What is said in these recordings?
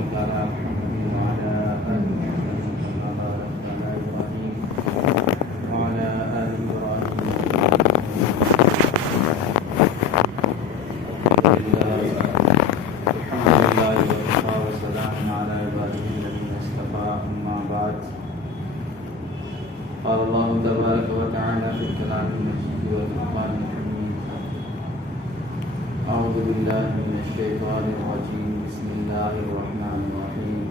وبارك على محمد وعلى آل محمد كما باركت على إبراهيم وعلى آل إبراهيم الحمد لله وكفى وسلام على عباده الذين اصطفى أما بعد قال الله تبارك وتعالى في الكلام المجيد والفرقان الحميد أعوذ بالله من الشيطان الرجيم بسم الله الرحمن الرحيم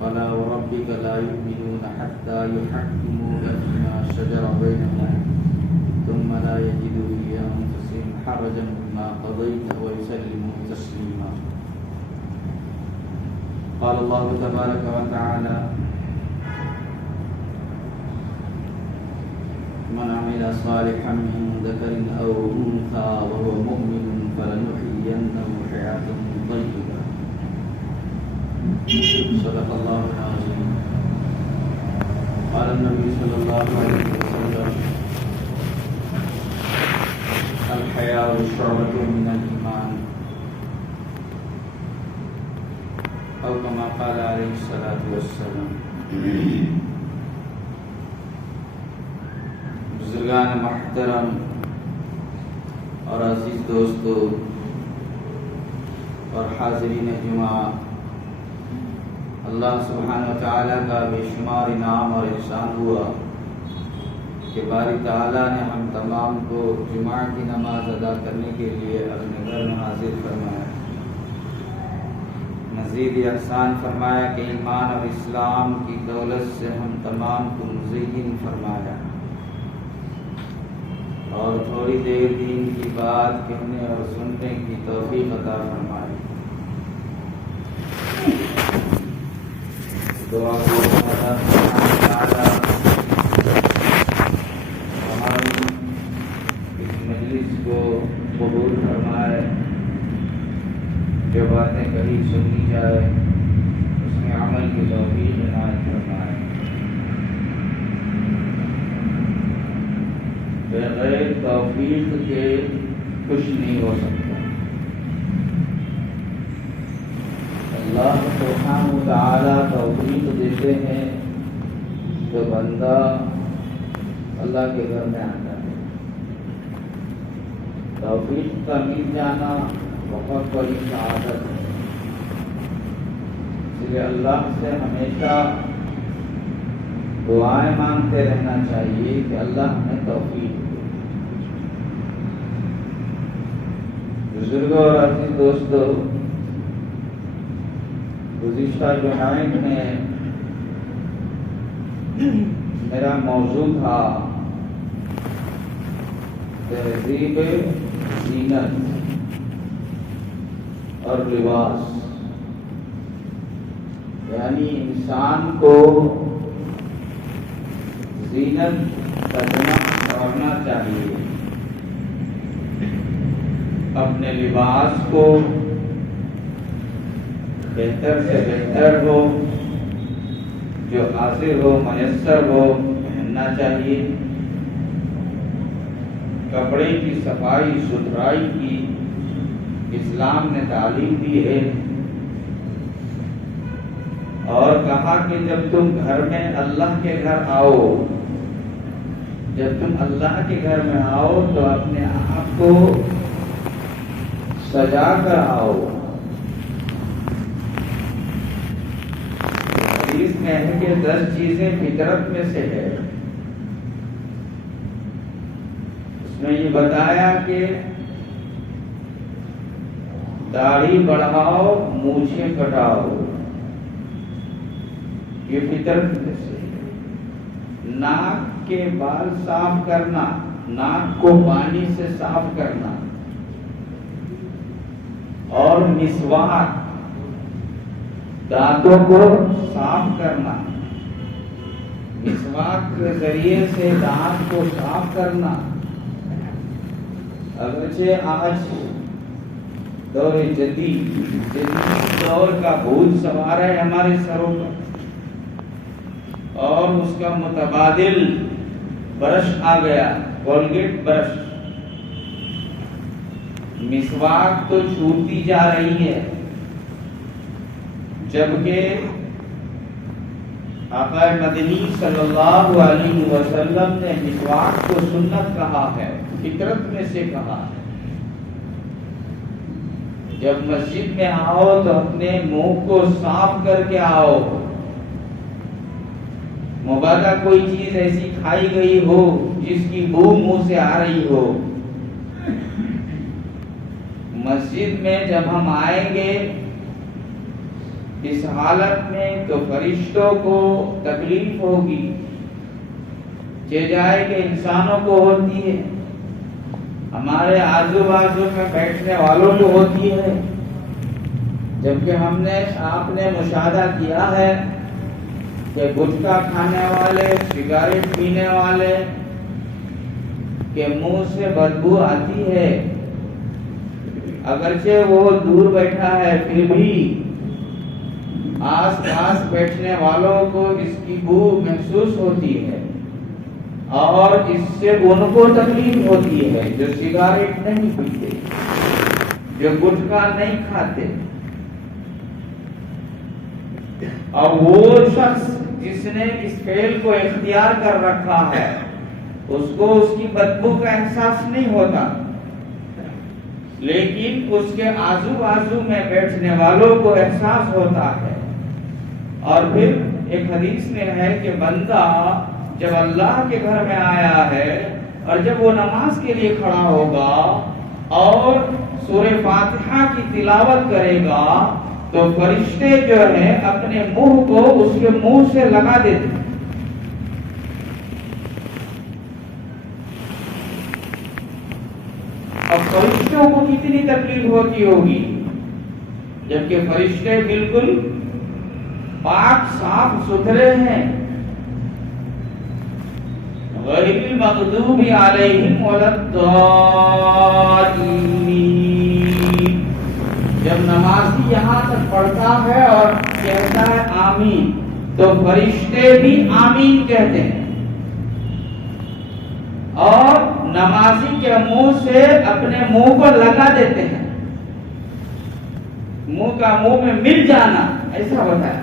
فلا وربك لا يؤمنون حتى يحكموك فيما شجر بينهم ثم لا يجدوا في أنفسهم حرجا مما قضيت ويسلموا تسليما قال الله تبارك وتعالى من عمل صالحا من ذكر أو أنثى وهو مؤمن فلنحيينه حياة طيبة صدق الله العظيم قال النبي صلى الله عليه وسلم الحياء شعبة من الإيمان أو كما قال عليه الصلاة والسلام بزرگان محترم اور عزیز دوستو اور حاضرین جمعہ، اللہ سبحانہ و تعالیٰ کا بے شمار انعام اور احسان ہوا کہ باری تعالیٰ نے ہم تمام کو جمعہ کی نماز ادا کرنے کے لیے اپنے گھر میں حاضر فرمایا، مزید احسان فرمایا کہ ایمان اور اسلام کی دولت سے ہم تمام کو مزین فرمایا اور تھوڑی دیر دین کی بات کہنے اور سننے کی توفیق عطا فرمائی۔ دعا کو اللہ تعالیٰ ہماری اس مجلس کو قبول فرمائے، جو باتیں کہیں سنی جائے اس میں عمل کی توفیق عنایت فرمائے۔ بغیر توفیق کے کچھ نہیں ہو سکتا۔ اللہ سبحانہ و تعالیٰ توفیق دیتے ہیں تو بندہ اللہ کے گھر میں آتا ہے۔ توفیق کا مل جانا بہت بڑی سعادت ہے، اس لیے اللہ سے ہمیشہ دعائیں مانگتے رہنا چاہیے کہ اللہ ہمیں توفیق دے۔ بزرگوں اور عزیز دوستو، گزشتہ جمعہ میں میرا موضوع تھا تہذیب زینت اور لباس، یعنی انسان کو زینت کرنا کرنا چاہیے، اپنے لباس کو بہتر سے بہتر ہو، جو حاضر ہو میسر ہو پہننا چاہیے۔ کپڑے کی صفائی ستھرائی کی اسلام نے تعلیم دی ہے اور کہا کہ جب تم گھر میں اللہ کے گھر آؤ، جب تم اللہ کے گھر میں آؤ تو اپنے آپ کو سجا کر آؤ۔ حدیث میں ہے کہ 10 چیزیں فطرت میں سے ہے، اس میں یہ بتایا کہ داڑھی بڑھاؤ مونچھیں کٹاؤ، یہ فطرت میں سے ہے۔ ناک کے بال صاف کرنا، ناک کو پانی سے صاف کرنا، اور مسواک دانتوں کو صاف کرنا، مسواک کے ذریعے سے دانت کو صاف کرنا۔ اگرچہ آج دور جدید دور کا بھوت سوار ہے ہمارے سروں پر، اور اس کا متبادل برش آ گیا، کولگیٹ برش۔ مسواک تو چھوٹتی جا رہی ہے، جبکہ آقا مدنی صلی اللہ علیہ وسلم نے مسواک کو سنت کہا ہے، فطرت میں سے کہا ہے۔ جب مسجد میں آؤ تو اپنے منہ کو صاف کر کے آؤ، مبادا کوئی چیز ایسی کھائی گئی ہو جس کی بو منہ سے آ رہی ہو۔ مسجد میں جب ہم آئیں گے اس حالت میں تو فرشتوں کو تکلیف ہوگی، جائے کہ انسانوں کو ہوتی ہے، ہمارے آزو بازو میں بیٹھنے والوں کو ہوتی ہے، جبکہ آپ نے مشاہدہ کیا ہے کہ گٹکا کھانے والے، سگریٹ پینے والے کے منہ سے بدبو آتی ہے، اگرچہ وہ دور بیٹھا ہے پھر بھی آس پاس بیٹھنے والوں کو اس کی بو محسوس ہوتی ہے، اور اس سے ان کو تکلیف ہوتی ہے جو سگریٹ نہیں پیتے، جو گٹکا نہیں کھاتے۔ اور وہ شخص جس نے اس فعل کو اختیار کر رکھا ہے اس کو اس کی بدبو کا احساس نہیں ہوتا، لیکن اس کے آزو بازو میں بیٹھنے والوں کو احساس ہوتا ہے۔ اور پھر ایک حدیث میں ہے کہ بندہ جب اللہ کے گھر میں آیا ہے اور جب وہ نماز کے لیے کھڑا ہوگا اور سورہ فاتحہ کی تلاوت کرے گا تو فرشتے جو ہیں اپنے منہ کو اس کے منہ سے لگا دیتے ہیں۔ اب فرشتوں کو کتنی تکلیف ہوتی ہوگی، جبکہ فرشتے بالکل پاک صاف ستھرے ہیں، غیر المغضوب علیہم ولا الضالین۔ جب نمازی یہاں تک پڑھتا ہے اور کہتا ہے آمین تو فرشتے بھی آمین کہتے ہیں، اور نمازی کے منہ سے اپنے منہ کو لگا دیتے ہیں، منہ کا منہ میں مل جانا، ایسا ہوتا ہے۔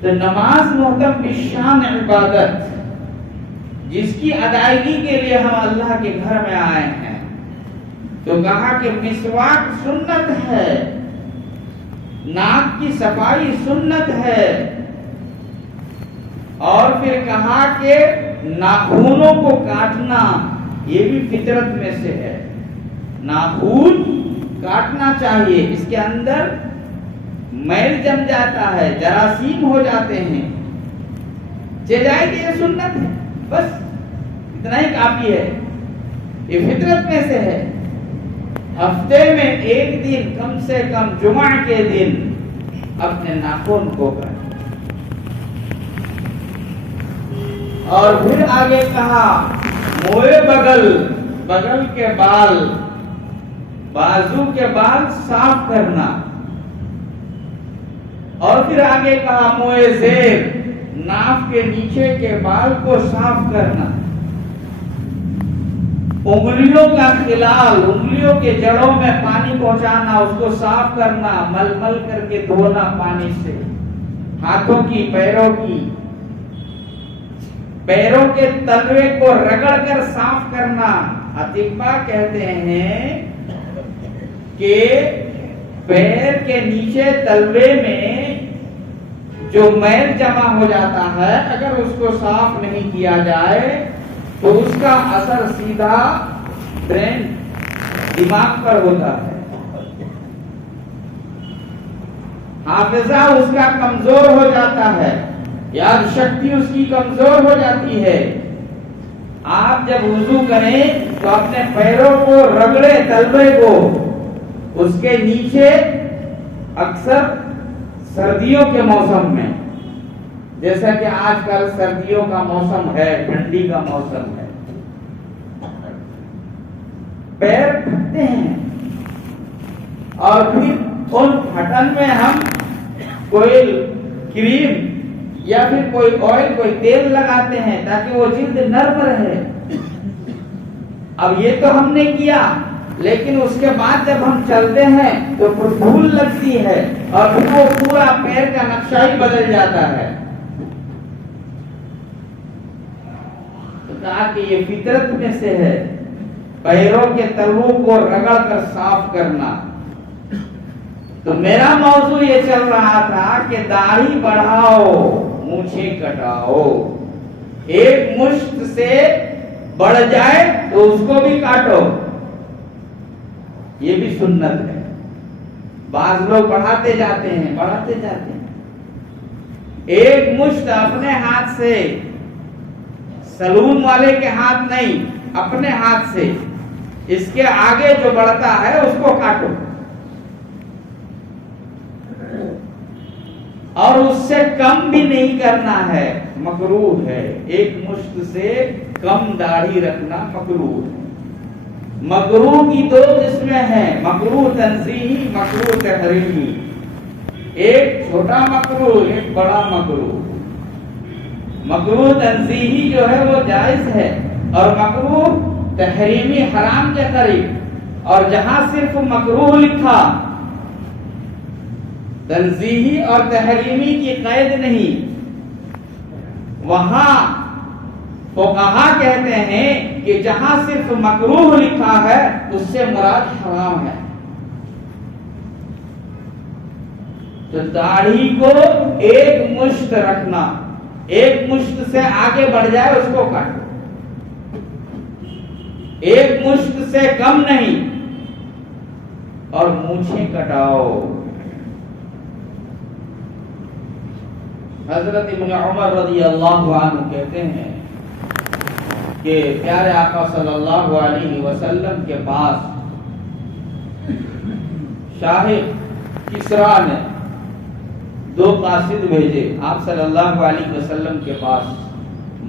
تو نماز محترم بشان عبادت جس کی ادائیگی کے لیے ہم اللہ کے گھر میں آئے ہیں، تو کہا کہ مسواک سنت ہے، ناک کی صفائی سنت ہے، اور پھر کہا کہ ناخونوں کو کاٹنا یہ بھی فطرت میں سے ہے، ناخون کاٹنا چاہیے، اس کے اندر میل جم جاتا ہے، جراثیم ہو جاتے ہیں، جائے کہ یہ سنت ہے، بس اتنا ہی کافی ہے، یہ فطرت میں سے ہے۔ ہفتے میں ایک دن کم سے کم جمعہ کے دن اپنے ناخن کو کاٹیں۔ اور پھر آگے کہا موئے بغل کے بال، بازو کے بال صاف کرنا، اور پھر آگے کہا موئے زیر، ناف کے نیچے کے بال کو صاف کرنا، انگلیوں کا خلال، انگلیوں کے جڑوں میں پانی پہنچانا، اس کو صاف کرنا، مل مل کر کے دھونا پانی سے، ہاتھوں کی، پیروں کے تلوے کو رگڑ کر صاف کرنا۔ اطباء کہتے ہیں کہ پیر کے نیچے تلوے میں جو میل جمع ہو جاتا ہے، اگر اس کو صاف نہیں کیا جائے تو اس کا اثر سیدھا برین، دماغ پر ہوتا ہے، حافظہ اس کا کمزور ہو جاتا ہے، یاد شکتی اس کی کمزور ہو جاتی ہے۔ آپ جب وضو کریں تو اپنے پیروں کو رگڑے، تلوے کو، اس کے نیچے اکثر سردیوں کے موسم میں، جیسا کہ آج کل سردیوں کا موسم ہے، ٹھنڈی کا موسم ہے، پیر پھٹتے ہیں، اور پھر ان پھٹن میں ہم کوئی کریم یا پھر کوئی آئل، کوئی تیل لگاتے ہیں تاکہ وہ جلد نرم رہے۔ اب یہ تو ہم نے کیا، لیکن اس کے بعد جب ہم چلتے ہیں تو پھر دھول لگتی ہے اور پھر وہ پورا پیر کا نقشہ ہی بدل جاتا ہے. تو کہا کہ یہ فطرت میں سے ہے، پیروں کے تلووں کو رگڑ کر صاف کرنا. تو میرا موضوع یہ چل رہا تھا کہ داڑھی بڑھاؤ، مونچھیں کٹاؤ. ایک مشت سے بڑھ جائے تو اس کو بھی کاٹو، یہ بھی سنت ہے. بعض لوگ بڑھاتے جاتے ہیں. ایک مشت اپنے ہاتھ سے، سلون والے کے ہاتھ نہیں، اپنے ہاتھ سے. اس کے آگے جو بڑھتا ہے اس کو کاٹو، اور اس سے کم بھی نہیں کرنا ہے، مکروہ ہے. ایک مشت سے کم داڑھی رکھنا مکروہ ہے. مکروہ کی دو قسمیں ہیں، مکروہ تنزیہی، مکروہ تحریمی. ایک چھوٹا مکروہ، ایک بڑا مکروہ. مکروہ تنزیہی جو ہے وہ جائز ہے، اور مکروہ تحریمی حرام کے قریب. اور جہاں صرف مکروہ لکھا، تنزیہی اور تحریمی کی قید نہیں، وہاں فقہا کہتے ہیں کہ جہاں صرف مکروہ لکھا ہے اس سے مراد حرام ہے. تو داڑھی کو ایک مشت رکھنا، ایک مشت سے آگے بڑھ جائے اس کو کاٹو، ایک مشت سے کم نہیں. اور مونچھیں کٹاؤ. حضرت ابن عمر رضی اللہ عنہ کہتے ہیں کہ پیارے آقا صلی اللہ علیہ وسلم کے پاس شاہ کسریٰ نے 2 قاصد بھیجے آپ صلی اللہ علیہ وسلم کے پاس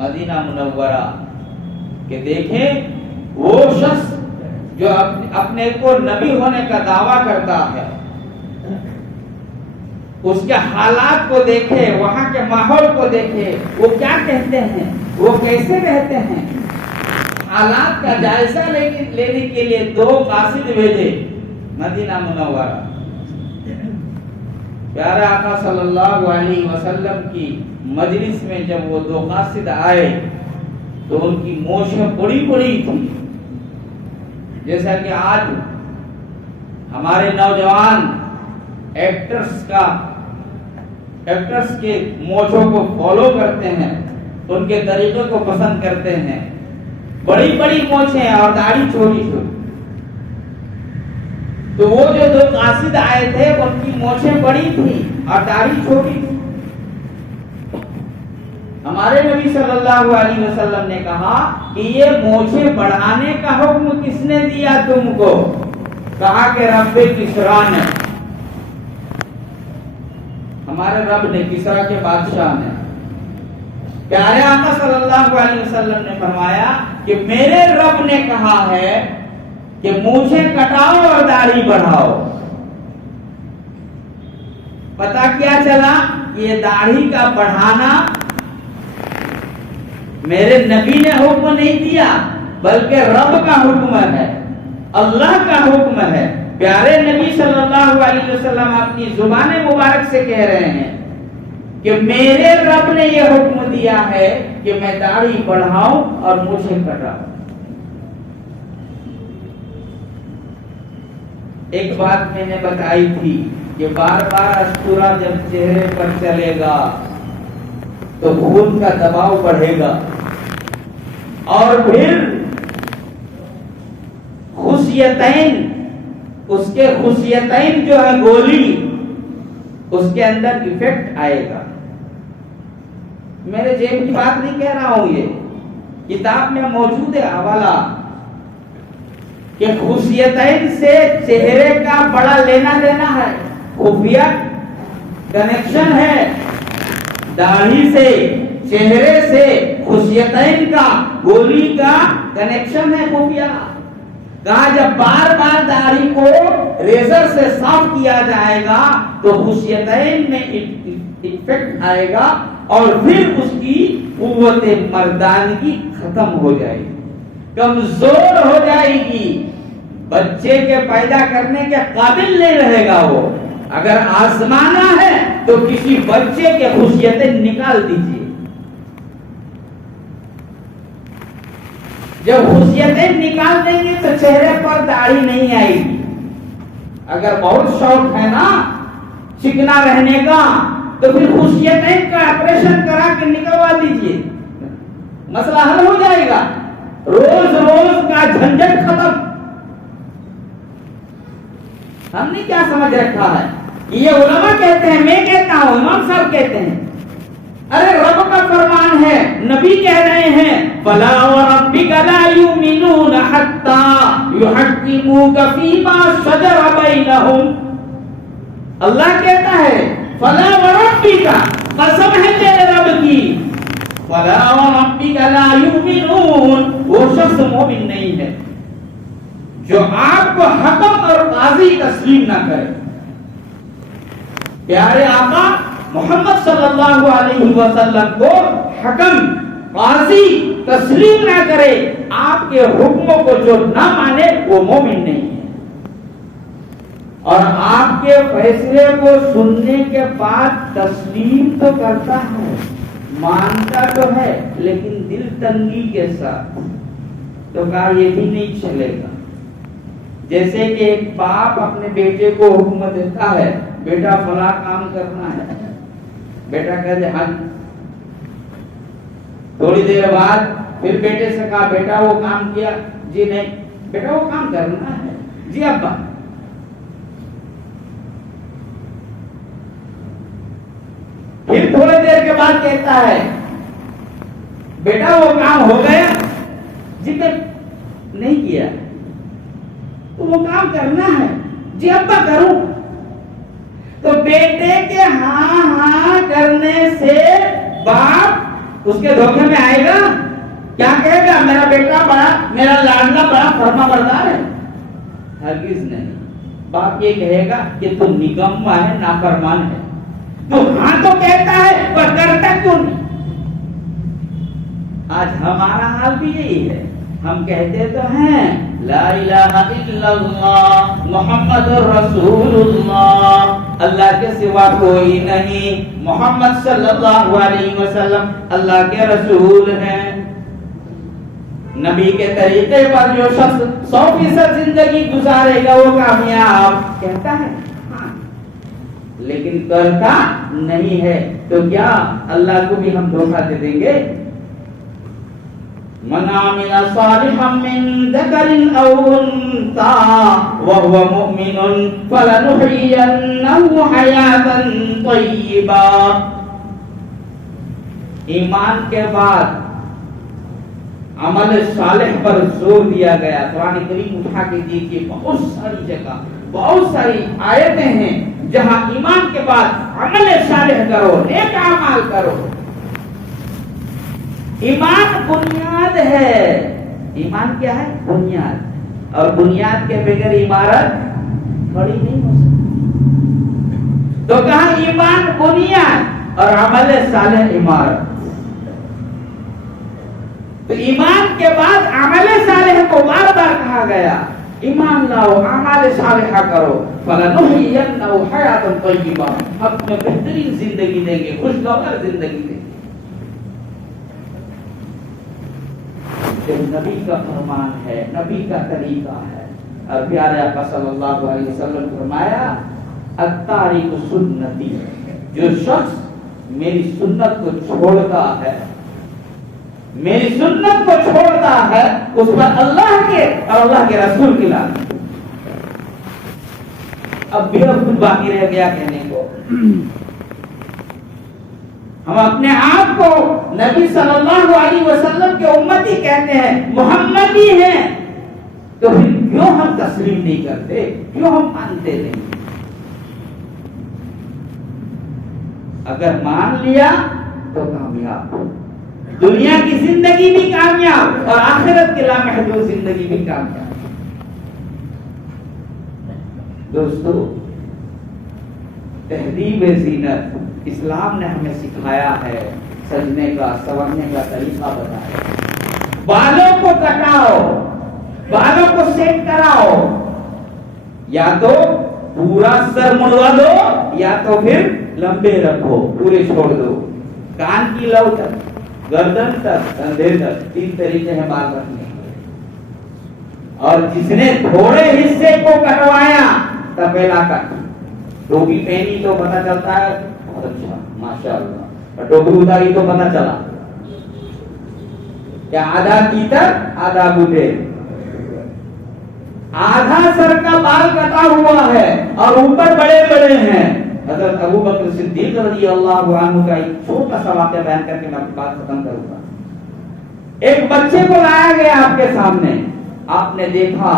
مدینہ منورہ، کہ دیکھیں وہ شخص جو اپنے کو نبی ہونے کا دعویٰ کرتا ہے، اس کے حالات کو دیکھے، وہاں کے ماحول کو دیکھے، وہ کیا کہتے ہیں، وہ کیسے کہتے ہیں. حالات کا جائزہ لینے کے لیے 2 قاصد بھیجے مدینہ منورہ. پیارے آقا صلی اللہ علیہ وسلم کی مجلس میں جب وہ 2 قاصد آئے تو ان کی مونچھیں بڑی بڑی تھی، جیسا کہ آج ہمارے نوجوان ایکٹرز کے مونچھوں کو فالو کرتے ہیں، ان کے طریقے کو پسند کرتے ہیں. بڑی بڑی مونچھیں اور داڑھی چھوٹی چھوٹی. تو وہ جو 2 قاصد آئے تھے ان کی مونچھیں بڑی تھی اور داڑھی چھوٹی تھی. ہمارے نبی صلی اللہ علیہ وسلم نے کہا کہ یہ مونچھیں بڑھانے کا حکم کس نے دیا تم کو؟ کہا کہ رب کسریٰ نے، ہمارے رب نے، کسریٰ کے بادشاہ نے. پیارے آقا صلی اللہ علیہ وسلم نے فرمایا کہ میرے رب نے کہا ہے کہ مونچھیں کٹاؤ اور داڑھی بڑھاؤ. پتہ کیا چلا؟ یہ داڑھی کا بڑھانا میرے نبی نے حکم نہیں دیا، بلکہ رب کا حکم ہے، اللہ کا حکم ہے. پیارے نبی صلی اللہ علیہ وسلم اپنی زبان مبارک سے کہہ رہے ہیں کہ میرے رب نے یہ حکم دیا ہے کہ میں داڑھی بڑھاؤں اور مونچھیں کٹاؤں. ایک بات میں نے بتائی تھی کہ بار بار استورا جب چہرے پر چلے گا تو خون کا دباؤ بڑھے گا، اور پھر خصیتین، اس کے خصیتین جو ہے گولی، اس کے اندر ایفیکٹ آئے گا. میرے جیب کی بات نہیں کہہ رہا ہوں، یہ کتاب میں موجود ہے حوالہ کہ خصیتین سے چہرے کا بڑا لینا دینا ہے، خفیہ کنیکشن ہے. داڑھی سے، چہرے سے خصیتین کا، گولی کا کنیکشن ہے خفیہ. کہا جب بار بار داڑھی کو ریزر سے صاف کیا جائے گا تو خصیتین میں ایفیکٹ آئے گا اور پھر اس کی قوت مردانگی ختم ہو جائے گی. کمزور ہو جائے گی، بچے کے پیدا کرنے کے قابل نہیں رہے گا وہ. اگر آزمانا ہے تو کسی بچے کے خصوصیتیں نکال دیجیے. جب خصوصیتیں نکال دیں گے تو چہرے پر داڑھی نہیں آئے گی. اگر بہت شوق ہے نا چکنا رہنے کا تو پھر خصوصیتیں کا آپریشن کرا کے نکلوا دیجیے، مسئلہ حل ہو جائے گا. روز روز کا جھنجٹ ختم. ہم نے کیا سمجھ رکھا ہے؟ یہ علماء کہتے ہیں، میں کہتا ہوں، امام صاحب کہتے ہیں. ارے رب کا فرمان ہے، نبی کہہ رہے ہیں فلا وربک لا یؤمنون حتی یحکموک فیما شجر بینہم. اللہ کہتا ہے فلا وربک، قسم ہے تیرے رب کی، فلا وربک لا یؤمنون، وہ شخص مومن نہیں ہے جو آپ کو حکم اور قاضی تسلیم نہ کرے. پیارے آقا محمد صلی اللہ علیہ وسلم کو حکم قاضی تسلیم نہ کرے، آپ کے حکموں کو جو نہ مانے وہ مومن نہیں ہے. اور آپ کے فیصلے کو سننے کے بعد تسلیم تو کرتا ہے، مانتا تو ہے، لیکن دل تنگی کے ساتھ. تو کہا یہ بھی نہیں چلے گا. جیسے کہ ایک باپ اپنے بیٹے کو حکم دیتا ہے بیٹا فلاں کام کرنا ہے، بیٹا کہتے ہاں. تھوڑی دیر بعد پھر بیٹے سے کہا بیٹا وہ کام کیا، جی نہیں. بیٹا وہ کام کرنا ہے، جی ابا. پھر تھوڑی دیر کے بعد کہتا ہے بیٹا وہ کام ہو گیا، جی میں نہیں کیا. تو وہ کام کرنا ہے، جی ابا کروں. تو بیٹے کے ہاں ہاں کرنے سے باپ اس کے دھوکے میں آئے گا. کیا کہے گا میرا بیٹا بڑا، میرا لاڈلا بڑا فرما بردار ہے؟ ہرگز نہیں. باپ یہ کہے گا کہ تو نکما ہے، نافرمان ہے. تو ہاں تو کہتا ہے پر کرتا کیوں نہیں؟ آج ہمارا حال بھی یہی ہے. ہم کہتے تو ہیں لا الہ الا اللہ محمد رسول اللہ، اللہ کے سوا کوئی نہیں، محمد صلی اللہ علیہ وسلم اللہ کے رسول ہیں. نبی کے طریقے پر جو شخص 100% زندگی گزارے گا وہ کامیاب کہتا ہے ہاں، لیکن کرتا نہیں ہے. تو کیا اللہ کو بھی ہم دھوکہ دے دیں گے؟ من عمل صالحا من ذکر او انثى وهو مؤمن فلنحيينه حياة طیبہ. ایمان کے بعد عمل صالح پر زور دیا گیا. قرآن کریم اٹھا کے دیکھیے، بہت ساری جگہ، بہت ساری آیتیں ہیں جہاں ایمان کے بعد عمل صالح کرو، نیک اعمال کرو. ایمان بنیاد ہے. ایمان کیا ہے؟ بنیاد. اور بنیاد کے بغیر عمارت کھڑی نہیں ہو سکتی. تو کہا ایمان بنیاد اور عمل صالح عمارت. تو ایمان کے بعد عمل صالح کو بار بار کہا گیا. ایمان لاؤ، اعمال صالحہ کرو، فلنحیینہ حیاۃ طیبہ، ہم تمہیں بہترین زندگی دیں گے، خوشگوار زندگی دیں گے. نبی کا فرمان ہے، نبی کا طریقہ ہے. اور پیارے آقا صلی اللہ علیہ وسلم فرمایا التارک سنتی، جو شخص میری سنت کو چھوڑتا ہے، میری سنت کو چھوڑتا ہے، اس پر اللہ کے اور اللہ کے رسول کی لعنت. اب بھی کچھ باقی رہ گیا کہنے کو. ہم اپنے آپ کو نبی صلی اللہ علیہ وسلم کے امتی کہتے ہیں، محمدی ہیں، تو پھر کیوں ہم تسلیم نہیں کرتے، کیوں ہم مانتے نہیں؟ اگر مان لیا تو کامیاب، دنیا کی زندگی بھی کامیاب اور آخرت کے لامحدود زندگی بھی کامیاب. دوستو، تہذیب زینت اسلام نے ہمیں سکھایا ہے، سجنے کا، سنورنے کا طریقہ بتایا. بالوں کو کٹاؤ، بالوں کو سیٹ کراؤ، یا تو پورا سر منڈوا دو یا تو پھر لمبے رکھو، پورے چھوڑ دو، کان کی لو تک، گردن تک، کندھے تک، 3 طریقے ہیں بال رکھنے کے۔ اور جس نے تھوڑے حصے کو کٹوایا تپیلا کٹ، ٹوپی پہنی تو پتہ چلتا ہے بہت اچھا ماشاءاللہ، اور ٹوپی اتاری تو پتہ چلا کہ آدھا تیتر آدھا بوڑھے، آدھا سر کا بال کٹا ہوا ہے اور اوپر بڑے بڑے ہیں۔ حضرت ابو بکر صدیق رضی اللہ عنہ کا ایک چھوٹا سا واقعہ بیان کر کے میں بات ختم کروں گا۔ ایک بچے کو لایا گیا آپ کے سامنے، آپ نے دیکھا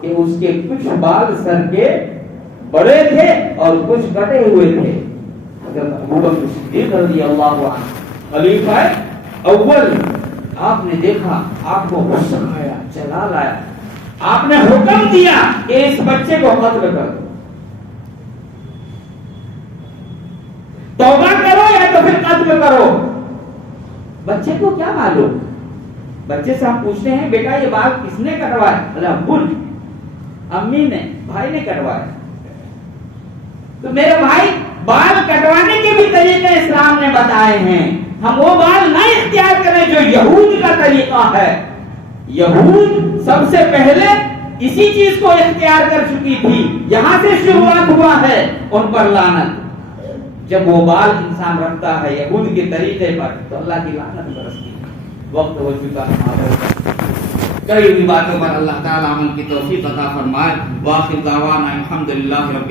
کہ اس کے کچھ بال سر کے بڑے تھے اور کچھ کٹے ہوئے تھے۔ حضرت ابو بکر صدیق رضی اللہ عنہ خلیفہ اول، آپ نے دیکھا، آپ کو غصہ آیا، جلال آیا، آپ نے حکم دیا کہ اس بچے کو قتل کر دو، توبہ کرو یا تو پھر قتل کرو۔ بچے کو کیا معلوم، بچے سے ہم پوچھتے ہیں بیٹا یہ بال کس نے کٹوائے؟ بولے ابو نے، امی نے، بھائی نے کٹوائے۔ تو میرے بھائی بال کٹوانے کے بھی طریقے اسلام نے بتائے ہیں، ہم وہ بال نہ اختیار کریں جو یہود کا طریقہ ہے۔ یہود سب سے پہلے اسی چیز کو اختیار کر چکی تھی، یہاں سے شروعات ہوا ہے ان پر لعنت۔ جب وہ بال انسان رکھتا ہے یہود کے طریقے پر تو اللہ کی لعنت برستی ہے۔ وقت ہو چکا ہے، کئی بھی باتوں پر اللہ تعالیٰ عمل کی توفیق عطا فرمائے۔ وآخر دعوانا الحمدللہ رب العالمین۔